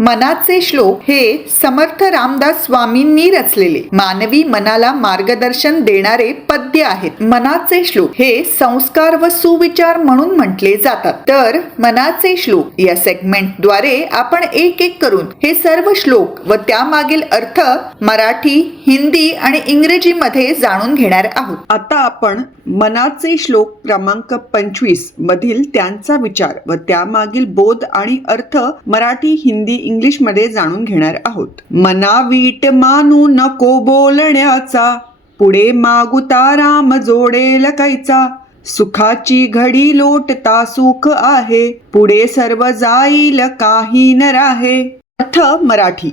मनाचे श्लोक हे समर्थ रामदास स्वामींनी रचलेले. मानवी मनाला मार्गदर्शन देणारे पद्य आहेत. मनाचे श्लोक हे संस्कार व सुविचार म्हणून म्हटले जातात. तर मनाचे श्लोक या सेगमेंटद्वारे आपण एक एक करून हे सर्व श्लोक व त्यामागील अर्थ मराठी हिंदी आणि इंग्रजीमध्ये जाणून घेणार आहोत. आता आपण मनाचे श्लोक क्रमांक पंचवीस मधील त्यांचा विचार व त्यामागील बोध आणि अर्थ मराठी हिंदी इंग्लिशमध्ये जाणून घेणार आहोत. मना वीट मानू नको बोलण्याचा पुढे मागुता राम जोडेल कैचा सुखाची घडी लोटता सुख आहे पुढे सर्व जाईल काही न राहे. अर्थ मराठी.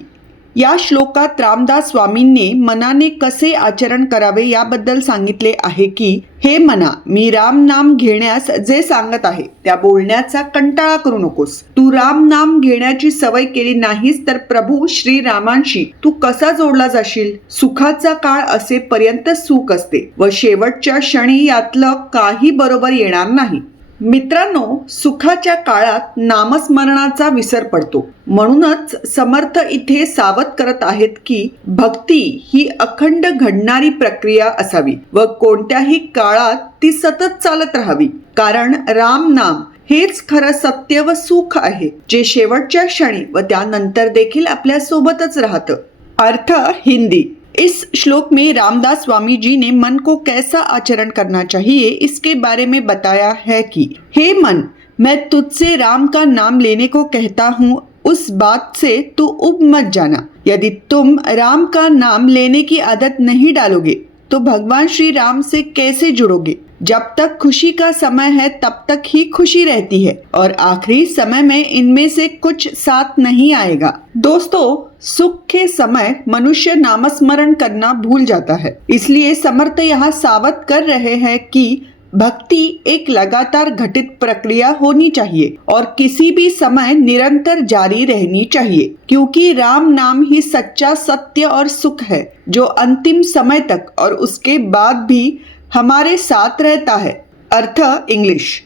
या श्लोकात रामदास स्वामींनी मनाने कसे आचरण करावे याबद्दल सांगितले आहे की हे मना मी राम नाम घेण्यास जे सांगत आहे त्या बोलण्याचा कंटाळा करू नकोस. तू राम नाम घेण्याची सवय केली नाहीस तर प्रभू श्रीरामांशी तू कसा जोडला जाशील? सुखाचा काळ असेपर्यंत सुख असते व शेवटच्या क्षणी यातलं काही बरोबर येणार नाही. मित्रांनो सुखाच्या काळात नामस्मरणाचा विसर पडतो. म्हणूनच समर्थ इथे सावध करत आहेत की भक्ती ही अखंड घडणारी प्रक्रिया असावी व कोणत्याही काळात ती सतत चालत राहावी. कारण राम नाम हेच खरं सत्य व सुख आहे जे शेवटच्या क्षणी व त्यानंतर देखील आपल्या सोबतच राहतं. अर्थ हिंदी. इस श्लोक में रामदास स्वामी जी ने मन को कैसा आचरण करना चाहिए, इसके बारे में बताया है कि, हे मन, मैं तुझसे राम का नाम लेने को कहता हूँ, उस बात से तू उब मत जाना। यदि तुम राम का नाम लेने की आदत नहीं डालोगे तो भगवान श्री राम से कैसे जुड़ोगे? जब तक खुशी का समय है, तब तक ही खुशी रहती है, और आखिरी समय में इनमें से कुछ साथ नहीं आएगा। दोस्तों सुख के समय मनुष्य नामस्मरण करना भूल जाता है। इसलिए समर्थ यहाँ सावध कर रहे हैं कि भक्ति एक लगातार घटित प्रक्रिया होनी चाहिए और किसी भी समय निरंतर जारी रहनी चाहिए क्योंकि राम नाम ही सच्चा सत्य और सुख है जो अंतिम समय तक और उसके बाद भी हमारे साथ रहता है। अर्थ English.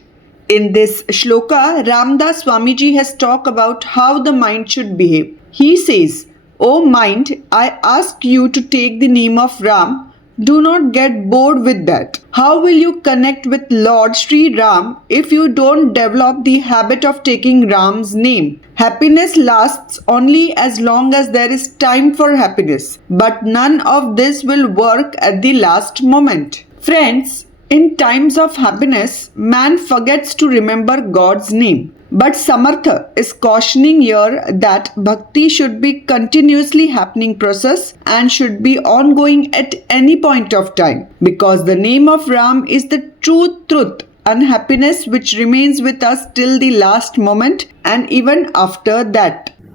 In this shloka, Ramdas Swamiji has talked about how the mind should behave. He says, O mind, I ask you to take the name of Ram. Do not get bored with that. How will you connect with Lord Sri Ram if you don't develop the habit of taking Ram's name? Happiness lasts only as long as there is time for happiness, but none of this will work at the last moment. Friends, in times of happiness, man forgets to remember God's name. But Samartha is cautioning here that bhakti should be continuously happening process and should be ongoing at any point of time because the name of Ram is the true truth and happiness which remains with us till the last moment and even after that.